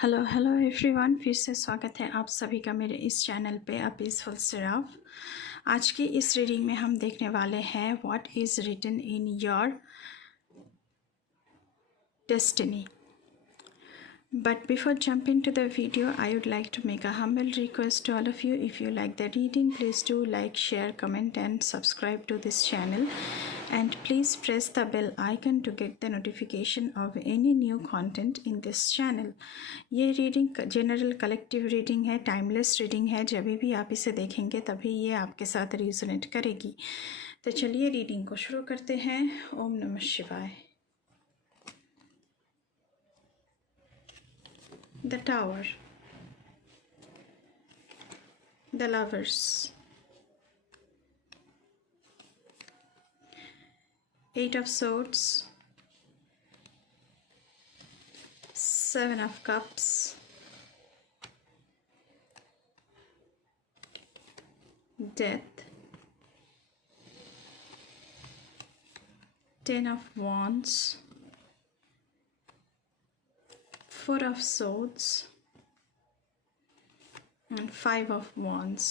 Hello hello everyone, फिर से स्वागत है आप सभी का मेरे इस चैनल पे अ पीसफुल सिराफ। आज की इस रीडिंग में हम देखने वाले हैं what is written in your destiny. But before jumping to the video, I would like to make a humble request to all of you. If you like the reading, please do like, share, comment and subscribe to this channel. And please press the bell icon to get the notification of any new content in this channel. ये reading general collective reading है, timeless reading है। जब भी आप इसे देखेंगे तभी ये आपके साथ रिजोनेट करेगी। तो चलिए रीडिंग को शुरू करते हैं। ओम नमः शिवाय। The Tower, the Lovers, Eight of Swords, Seven of Cups, Death, Ten of Wands, Four of Swords and Five of Wands.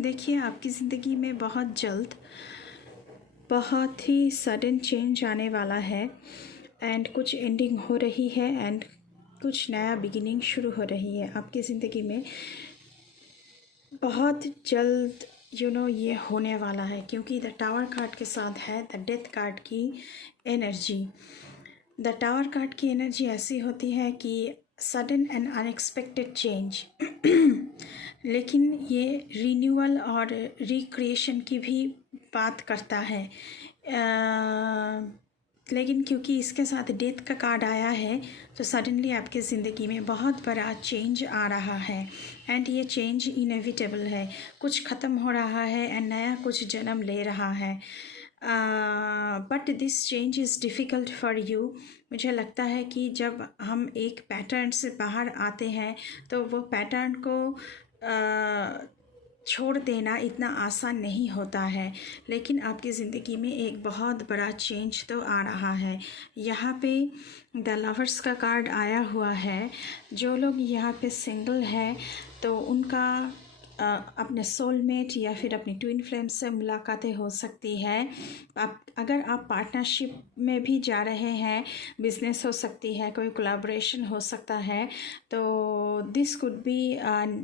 देखिए, आपकी ज़िंदगी में बहुत जल्द बहुत ही सडन चेंज आने वाला है एंड कुछ एंडिंग हो रही है एंड कुछ नया बिगिनिंग शुरू हो रही है आपकी ज़िंदगी में। बहुत जल्द ये होने वाला है क्योंकि द टावर कार्ड के साथ है द डेथ कार्ड की एनर्जी। द टावर कार्ड की एनर्जी ऐसी होती है कि सडन एंड अनएक्सपेक्टेड चेंज लेकिन ये रिन्यूअल और रिक्रिएशन की भी बात करता है। लेकिन क्योंकि इसके साथ डेथ का कार्ड आया है तो सडनली आपके ज़िंदगी में बहुत बड़ा चेंज आ रहा है एंड ये चेंज इनएविटेबल है। कुछ ख़त्म हो रहा है एंड नया कुछ जन्म ले रहा है। But this change is difficult for you. मुझे लगता है कि जब हम एक पैटर्न से बाहर आते हैं तो वो पैटर्न को छोड़ देना इतना आसान नहीं होता है। लेकिन आपकी ज़िंदगी में एक बहुत बड़ा चेंज तो आ रहा है। यहाँ पे द लवर्स का कार्ड आया हुआ है। जो लोग यहाँ पे सिंगल है तो उनका अपने सोलमेट या फिर अपनी ट्विन फ्लेम से मुलाकातें हो सकती है। अगर आप पार्टनरशिप में भी जा रहे हैं, बिजनेस हो सकती है, कोई कोलैबोरेशन हो सकता है, तो this could be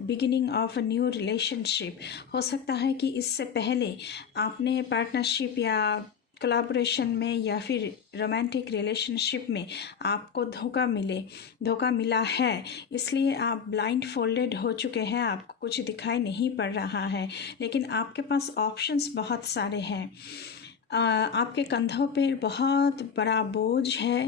beginning of a new relationship. हो सकता है कि इससे पहले आपने पार्टनरशिप या कोलैबोरेशन में या फिर रोमांटिक रिलेशनशिप में आपको धोखा मिला है, इसलिए आप ब्लाइंड फोल्डेड हो चुके हैं, आपको कुछ दिखाई नहीं पड़ रहा है। लेकिन आपके पास ऑप्शंस बहुत सारे हैं। आपके कंधों पे बहुत बड़ा बोझ है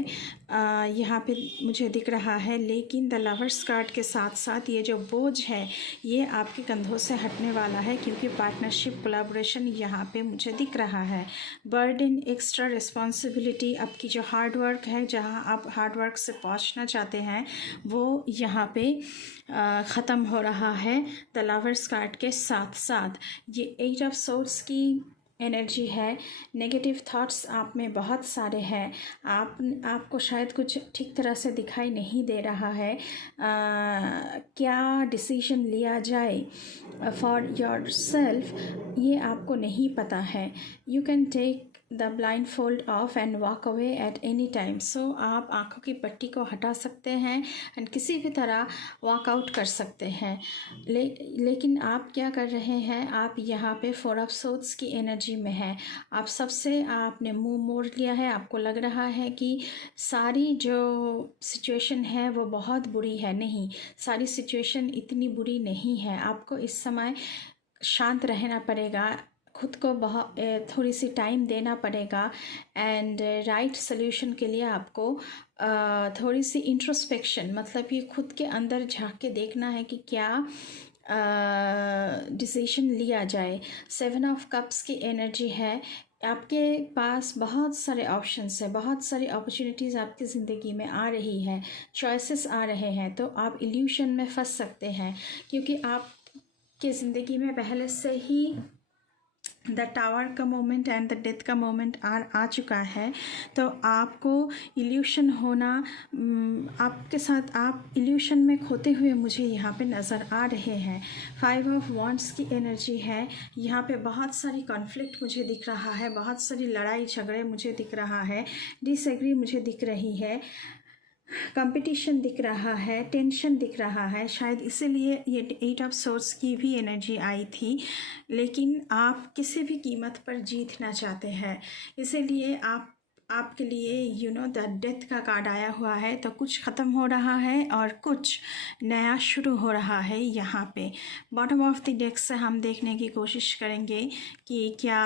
यहाँ पे मुझे दिख रहा है। लेकिन द लवर्स कार्ड के साथ साथ ये जो बोझ है ये आपके कंधों से हटने वाला है क्योंकि पार्टनरशिप कोलैबोरेशन यहाँ पे मुझे दिख रहा है। बर्डन, एक्स्ट्रा रिस्पॉन्सिबिलिटी, आपकी जो हार्ड वर्क है, जहाँ आप हार्ड वर्क से पहुँचना चाहते हैं, वो यहाँ पे ख़त्म हो रहा है द लवर्स कार्ड के साथ साथ। ये एट ऑफ सोर्ड्स की एनर्जी है। नेगेटिव थॉट्स आप में बहुत सारे हैं। आपको शायद कुछ ठीक तरह से दिखाई नहीं दे रहा है। क्या डिसीजन लिया जाए फॉर योर सेल्फ, ये आपको नहीं पता है। You can take the blindfold off and walk away at any time. So आप आँखों की पट्टी को हटा सकते हैं एंड किसी भी तरह वॉकआउट कर सकते हैं। लेकिन आप क्या कर रहे हैं, आप यहाँ पे फोर ऑफ सोर्ड्स की एनर्जी में है। आप सबसे आपने मुंह मोड़ लिया है। आपको लग रहा है कि सारी जो सिचुएशन है वो बहुत बुरी है। नहीं, सारी सिचुएशन इतनी बुरी नहीं है। आपको इस समय शांत रहना पड़ेगा, खुद को बहुत थोड़ी सी टाइम देना पड़ेगा एंड राइट सोल्यूशन के लिए आपको थोड़ी सी इंट्रोस्पेक्शन, मतलब ये खुद के अंदर झांक के देखना है कि क्या डिसीजन लिया जाए। सेवन ऑफ कप्स की एनर्जी है। आपके पास बहुत सारे ऑप्शंस है, बहुत सारी अपॉर्चुनिटीज़ आपकी ज़िंदगी में आ रही है, चॉइसेस आ रहे हैं, तो आप इल्यूशन में फंस सकते हैं क्योंकि आपके ज़िंदगी में पहले से ही द टावर का मोमेंट एंड द डेथ का मोमेंट आ चुका है। तो आपको इल्यूशन होना, आपके साथ आप इल्यूशन में खोते हुए मुझे यहाँ पे नज़र आ रहे हैं। 5 ऑफ वॉन्ड्स की एनर्जी है। यहाँ पे बहुत सारी कॉन्फ्लिक्ट मुझे दिख रहा है, बहुत सारी लड़ाई झगड़े मुझे दिख रहा है, डिसएग्री मुझे दिख रही है, कंपटीशन दिख रहा है, टेंशन दिख रहा है। शायद इसीलिए ये 8 ऑफ सोर्स की भी एनर्जी आई थी। लेकिन आप किसी भी कीमत पर जीतना चाहते हैं, इसीलिए आपके लिए द डेथ का कार्ड आया हुआ है। तो कुछ ख़त्म हो रहा है और कुछ नया शुरू हो रहा है। यहाँ पे बॉटम ऑफ द डेक से हम देखने की कोशिश करेंगे कि क्या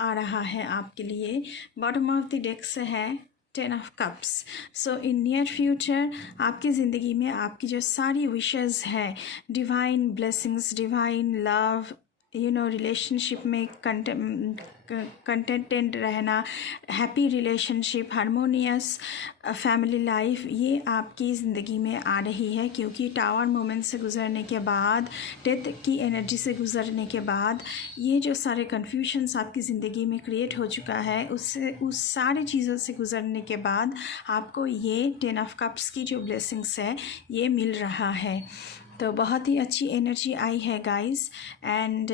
आ रहा है आपके लिए। बॉटम ऑफ द डेक से है 10 of cups. So in near future आपकी ज़िंदगी में आपकी जो सारी विशेस है, divine blessings, divine love, relationship में कंटेंटेड रहना, happy relationship, harmonious family life, ये आपकी ज़िंदगी में आ रही है। क्योंकि टावर मोमेंट से गुजरने के बाद, डेथ की एनर्जी से गुजरने के बाद, ये जो सारे कन्फ्यूजन्स आपकी ज़िंदगी में क्रिएट हो चुका है, उस सारी चीज़ों से गुजरने के बाद आपको ये 10 ऑफ कप्स की जो ब्लेसिंग्स है ये मिल रहा है। तो बहुत ही अच्छी एनर्जी आई है गाइस। एंड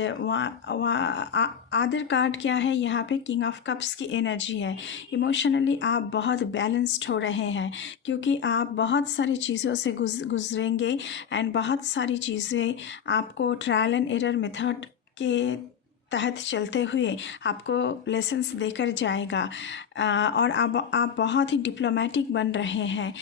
अदर कार्ड क्या है यहाँ पे? किंग ऑफ कप्स की एनर्जी है। इमोशनली आप बहुत बैलेंस्ड हो रहे हैं, क्योंकि आप बहुत सारी चीज़ों से गुजरेंगे एंड बहुत सारी चीज़ें आपको ट्रायल एंड एरर मेथड के तहत चलते हुए आपको लेसन्स देकर जाएगा। और आप बहुत ही डिप्लोमेटिक बन रहे हैं।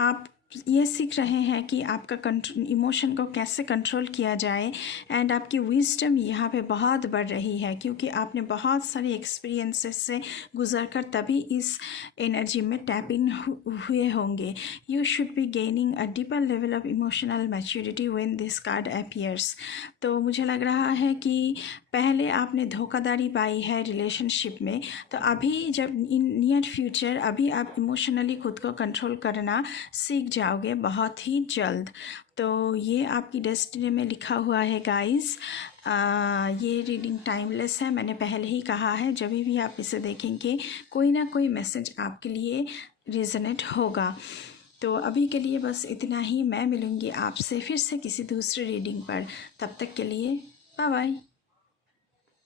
आप ये सीख रहे हैं कि आपका इमोशन को कैसे कंट्रोल किया जाए। एंड आपकी विजडम यहाँ पे बहुत बढ़ रही है, क्योंकि आपने बहुत सारे एक्सपीरियंसेस से गुजरकर तभी इस एनर्जी में टैप इन हुए होंगे। You should be gaining a deeper level of emotional maturity when this card appears. तो मुझे लग रहा है कि पहले आपने धोखाधड़ी पाई है रिलेशनशिप में, तो अभी जब इन नियर फ्यूचर अभी आप इमोशनली खुद को कंट्रोल करना सीख जाओगे बहुत ही जल्द। तो ये आपकी डेस्टिनी में लिखा हुआ है गाइस। ये रीडिंग टाइमलेस है, मैंने पहले ही कहा है। जब भी आप इसे देखेंगे कोई ना कोई मैसेज आपके लिए रेजोनेट होगा। तो अभी के लिए बस इतना ही। मैं मिलूँगी आपसे फिर से किसी दूसरे रीडिंग पर। तब तक के लिए बाय बाय।